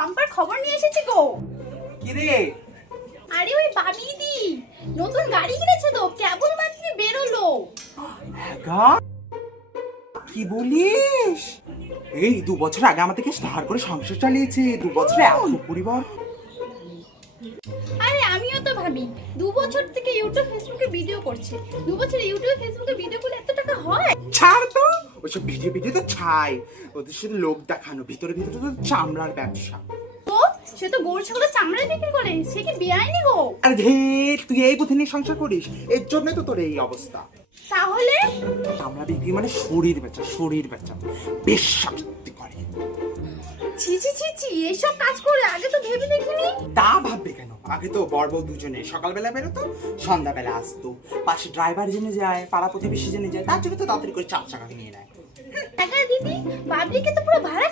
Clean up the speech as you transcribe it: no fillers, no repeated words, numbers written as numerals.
Bumper খবর নিয়ে এসেছি গো। কি রে? আরে ওই বাবিদি নতুন গাড়ি কিনেছে তো, কেবল মাত্র বেরোলো। হ্যাঁ, কি বলিস? এই 2 বছর আগে আমাদেরকে ধার করে সংসার চালিয়েছে, 2 বছরে এত পরিবার। আরে আমিও তো ভাবি 2 বছর থেকে ইউটিউব ফেসবুকে ভিডিও করছে, 2 বছর ইউটিউব ফেসবুকে ভিডিও করলে এত টাকা হয়? ছাড় তো ওইসব ভিডিও ভিডিও তো ছাই, ওদের শুধু লোক দেখানো, ভিতরে ভিতরে তো চামড়ার ব্যবসা। ও সে তো গরু ছাগলের চামড়া বিক্রি করে, সে কি বেআইনি গো? আরে ধের, তুই এই বুদ্ধি নিয়ে সংসার করিস, এর জন্যই তো তোর এই অবস্থা। তাহলে চামড়া বিক্রি মানে শরীর বেচা, শরীর বেচা, বেশ্যা বিক্রি করে। ছি ছি ছি ছি, এইসব কাজ করে আগে তো ভেবে দেখিনি। তা ভাববে কেন? আগে তো বর বউ দুজনে সকালবেলা বেরোতো, সন্ধ্যাবেলা আসতো, পাশে ড্রাইভার জেনে যায়, পাড়া প্রতিবেশী জেনে যায়, তার জন্য তো তাড়াতাড়ি করে 4 চাকা নিয়ে নেয়। টাকা দিদি বাবলিকে তো পুরো ভাড়া